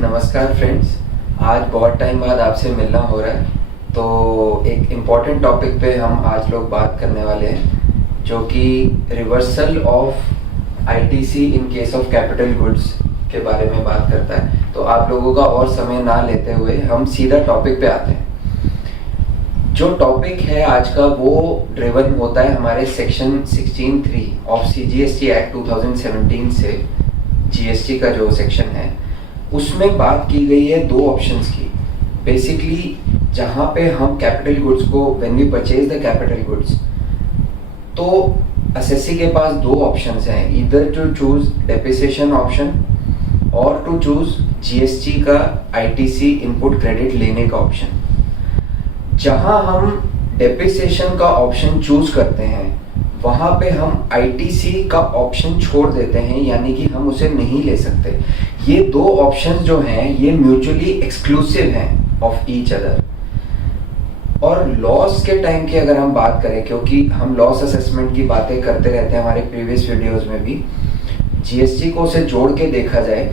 नमस्कार फ्रेंड्स। आज बहुत टाइम बाद आपसे मिलना हो रहा है, तो एक इम्पॉर्टेंट टॉपिक पे हम आज लोग बात करने वाले हैं, जो कि reversal of ITC in case of capital goods के बारे में बात करता है। तो आप लोगों का और समय ना लेते हुए हम सीधा टॉपिक पे आते हैं। जो टॉपिक है आज का वो ड्रिवन होता है हमारे सेक्शन 16(3) ऑफ सीजीएसटी एक्ट 2017 से। जीएसटी का जो सेक्शन है उसमें बात की गई है दो ऑप्शंस की। बेसिकली जहाँ पे हम कैपिटल गुड्स को when we purchase the capital goods, तो असेसी के पास दो ऑप्शंस हैं, either to choose depreciation option और टू चूज जीएसटी का आईटीसी इनपुट क्रेडिट लेने का ऑप्शन। जहाँ हम डेप्रिसिएशन का ऑप्शन चूज करते हैं वहाँ पे हम आईटीसी का ऑप्शन छोड़ देते हैं, यानी कि हम उसे नहीं ले सकते। ये दो ऑप्शंस जो हैं ये म्यूचुअली एक्सक्लूसिव हैं ऑफ ईच अदर। और लॉस के टाइम की अगर हम बात करें, क्योंकि हम लॉस असेसमेंट की बातें करते रहते हैं हमारे प्रीवियस वीडियोस में भी, जीएसटी को उसे जोड़ के देखा जाए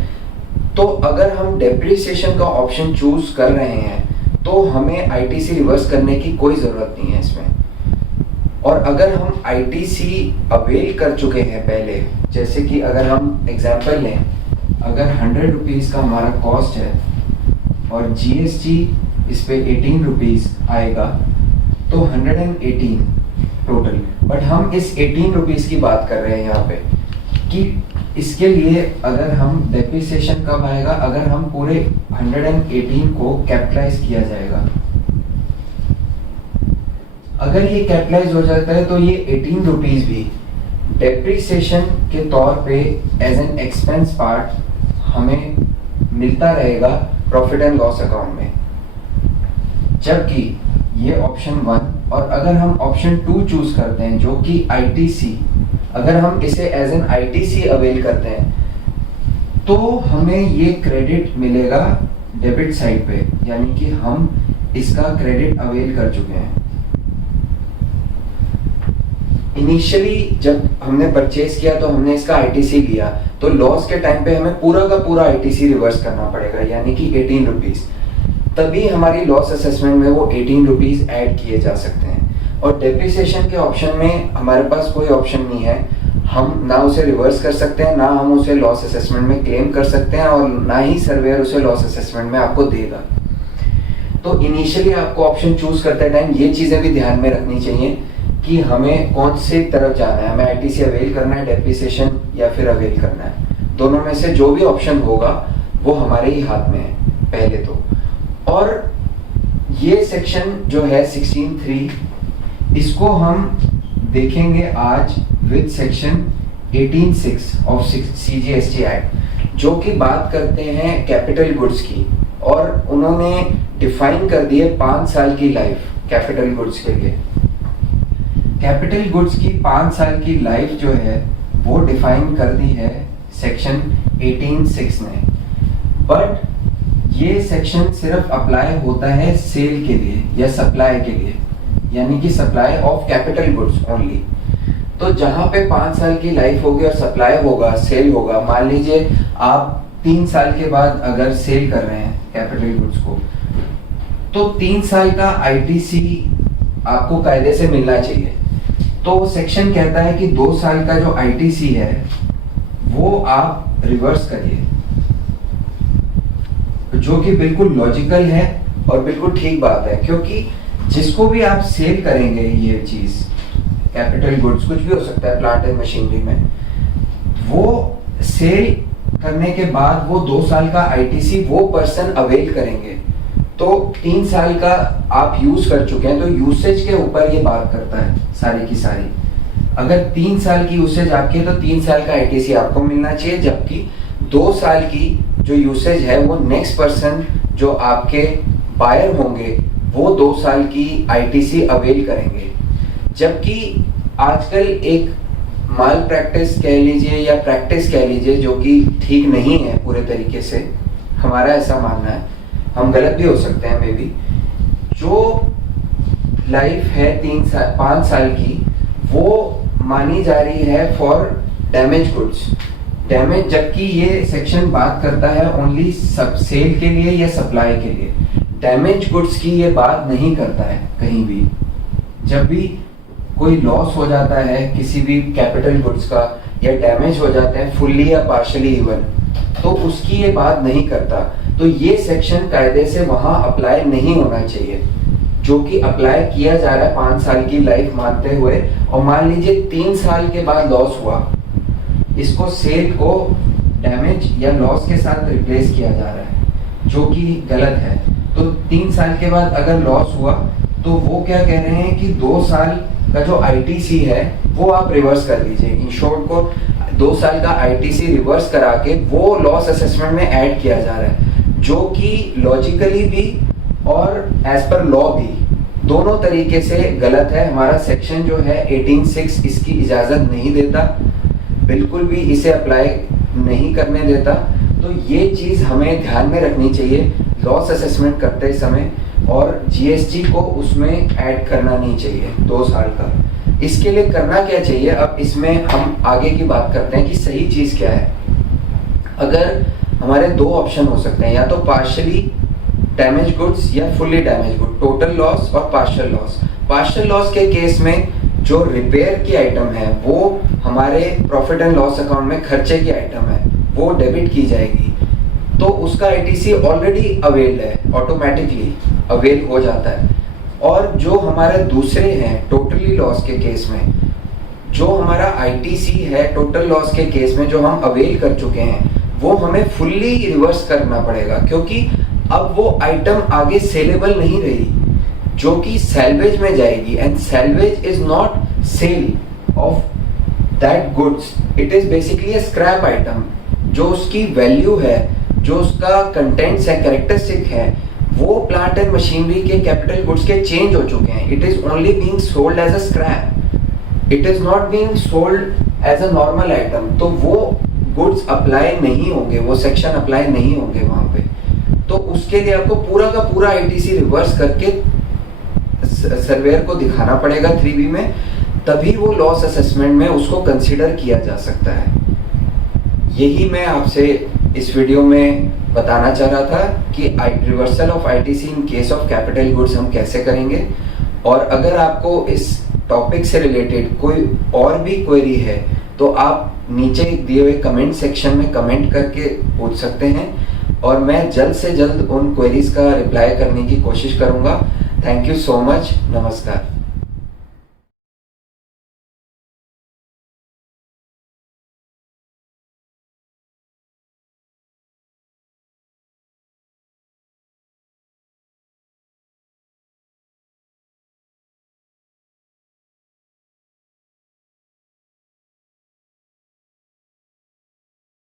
तो अगर हम डेप्रिसिएशन का ऑप्शन चूज कर रहे हैं तो हमें आईटीसी रिवर्स करने की कोई ज़रूरत नहीं है इसमें। और अगर हम आईटीसी अवेल कर चुके हैं पहले, जैसे कि अगर हम एग्जांपल लें, अगर 100 रुपीज़ का हमारा कॉस्ट है और जीएसटी इस पे 18 रुपीज़ आएगा, तो 118 टोटल। बट हम इस 18 रुपीज़ की बात कर रहे हैं यहाँ पे कि इसके लिए अगर हम डेप्रिसिएशन कब आएगा, अगर हम पूरे 118 को कैपिटलाइज किया जाएगा। अगर ये कैपिटलाइज हो जाता है तो ये 18 रुपीज़ भी डेप्रिसिएशन के तौर पे एज एन एक्सपेंस पार्ट हमें मिलता रहेगा प्रॉफिट एंड लॉस अकाउंट में। जबकि ये ऑप्शन 1, और अगर हम ऑप्शन 2 चूज करते हैं जो कि आईटीसी, अगर हम इसे एज एन आईटीसी अवेल करते हैं तो हमें ये क्रेडिट मिलेगा डेबिट साइड पे, यानी कि हम इसका क्रेडिट अवेल कर चुके हैं। इनिशियली जब हमने परचेज किया तो हमने इसका आईटीसी लिया, तो लॉस के टाइम पे हमें पूरा का पूरा आईटीसी रिवर्स करना पड़ेगा, यानी कि 18 रुपीज़। तभी हमारी लॉस असेसमेंट में वो 18 रुपीज़ ऐड किए जा सकते हैं। और डेप्रिसिएशन के ऑप्शन में हमारे पास कोई ऑप्शन नहीं है, हम ना उसे रिवर्स कर सकते हैं, ना हम उसे लॉस असेसमेंट में क्लेम कर सकते हैं, और ना ही सर्वेयर उसे लॉस असेसमेंट में आपको देगा। तो इनिशियली आपको ऑप्शन चूज करते टाइम ये चीज़ें भी ध्यान में रखनी चाहिए कि हमें कौन से तरफ जाना है, हमें आईटीसी अवेल करना है, डेप्रिसिएशन या फिर अवेल करना है। दोनों में से जो भी ऑप्शन होगा वो हमारे ही हाथ में है पहले तो। और ये सेक्शन जो है 16(3), इसको हम देखेंगे आज with section 18(6) of CGST act, जो कि बात करते हैं कैपिटल गुड्स की। और उन्होंने डिफाइन कर दिए 5 साल की लाइफ कैपिटल गुड्स के लिए। कैपिटल गुड्स की 5 साल की लाइफ जो है वो डिफाइन कर दी है सेक्शन 18(6) ने। बट ये सेक्शन सिर्फ अप्लाई होता है सेल के लिए या सप्लाई के लिए, यानी कि supply of capital goods only. तो जहाँ पे 5 साल की लाइफ होगी और सप्लाई होगा, सेल होगा, मान लीजिए आप 3 साल के बाद अगर सेल कर रहे हैं कैपिटल गुड्स को, तो 3 साल का आईटीसी आपको कायदे से मिलना चाहिए। तो सेक्शन कहता है कि 2 साल का जो आईटीसी है वो आप रिवर्स करिए, जो कि बिल्कुल लॉजिकल है और बिल्कुल ठीक बात है, क्योंकि जिसको भी आप सेल करेंगे ये चीज, कैपिटल गुड्स कुछ भी हो सकता है प्लांट एंड मशीनरी में, वो सेल करने के बाद वो 2 साल का आईटीसी वो पर्सन अवेल करेंगे। तो 3 साल का आप यूज कर चुके हैं, तो यूसेज के ऊपर ये बात करता है सारी की सारी। अगर 3 साल की यूसेज आपकी है तो 3 साल का आईटीसी आपको मिलना चाहिए, जबकि 2 साल की जो यूसेज है वो नेक्स्ट पर्सन जो आपके बायर होंगे वो 2 साल की आईटीसी अवेल करेंगे। जबकि आजकल एक माल प्रैक्टिस कह लीजिए या प्रैक्टिस कह लीजिए जो कि ठीक नहीं है पूरे तरीके से, हमारा ऐसा मानना है, हम गलत भी हो सकते हैं मे बी, जो लाइफ है 5 साल की वो मानी जा रही है फॉर डैमेज गुड्स। डैमेज, जबकि ये सेक्शन बात करता है ओनली सब सेल के लिए या सप्लाई के लिए। डैमेज गुड्स की ये बात नहीं करता है कहीं भी। जब भी कोई लॉस हो जाता है किसी भी कैपिटल गुड्स का, या डैमेज हो जाते हैं फुल्ली या पार्शली इवन, तो उसकी ये बात नहीं करता। तो ये सेक्शन कायदे से वहां अप्लाई नहीं होना चाहिए, जो कि अप्लाई किया जा रहा है 5 साल की लाइफ मानते हुए। और मान लीजिए 3 साल के बाद लॉस हुआ, इसको सेल को डैमेज या लॉस के साथ रिप्लेस किया जा रहा है, जो कि गलत है। तो 3 साल के बाद अगर लॉस हुआ तो वो क्या कह रहे हैं कि 2 साल का जो आईटीसी है वो आप रिवर्स कर दीजिए। इंश्योर्ड को 2 साल का आईटीसी रिवर्स करा के वो लॉस असेसमेंट में ऐड किया जा रहा है, जो कि लॉजिकली भी और एज पर लॉ भी दोनों तरीके से गलत है। हमारा सेक्शन जो है 18(6) इसकी इजाजत नहीं देता, बिल्कुल भी इसे अप्लाई नहीं करने देता। तो ये चीज हमें ध्यान में रखनी चाहिए लॉस असेसमेंट करते समय, और जीएसटी को उसमें ऐड करना नहीं चाहिए 2 साल का। इसके लिए करना क्या चाहिए, अब इसमें हम आगे की बात करते हैं कि सही चीज क्या है। अगर हमारे 2 ऑप्शन हो सकते हैं, या तो पार्शियली डैमेज गुड्स या fully damage good, total loss और पार्शियल लॉस। पार्शियल लॉस के केस में जो रिपेयर की आइटम है वो हमारे प्रॉफिट एंड लॉस अकाउंट में खर्चे की आइटम है, वो डेबिट की जाएगी, तो उसका आईटीसी ऑलरेडी अवेल्ड है, ऑटोमेटिकली अवेल हो जाता है। और जो हमारे दूसरे हैं टोटली लॉस के केस में, जो हमारा आईटीसी है टोटल लॉस के केस में जो हम अवेल कर चुके हैं, वो हमें फुल्ली रिवर्स करना पड़ेगा, क्योंकि अब वो आइटम आगे सेलेबल नहीं रही, जो कि सैल्वेज में जाएगी। And salvage is not sale of that goods, it is basically a scrap item. जो उसकी वैल्यू है, जो उसका कंटेंट्स है, कैरेक्टरिस्टिक है, वो प्लांट एंड मशीनरी के कैपिटल गुड्स के चेंज हो चुके हैं। It is only being sold as a scrap, it is not being sold as a normal item. तो वो गुड्स अप्लाई नहीं होंगे, वो सेक्शन अप्लाई नहीं होंगे वहां पे। तो उसके लिए आपको पूरा का पूरा आईटीसी रिवर्स करके सर्वेयर को दिखाना पड़ेगा 3B में, तभी वो लॉस असेसमेंट में उसको कंसीडर किया जा सकता है। यही मैं आपसे इस वीडियो में बताना चाह रहा था कि reversal of ITC in case of capital goods हम कैसे करेंगे। और अगर आपको इस टॉपिक से रिलेटेड कोई और भी क्वेरी है तो आप नीचे दिए हुए कमेंट सेक्शन में कमेंट करके पूछ सकते हैं, और मैं जल्द से जल्द उन क्वेरीज का रिप्लाई करने की कोशिश करूंगा। Thank you so much. नमस्कार।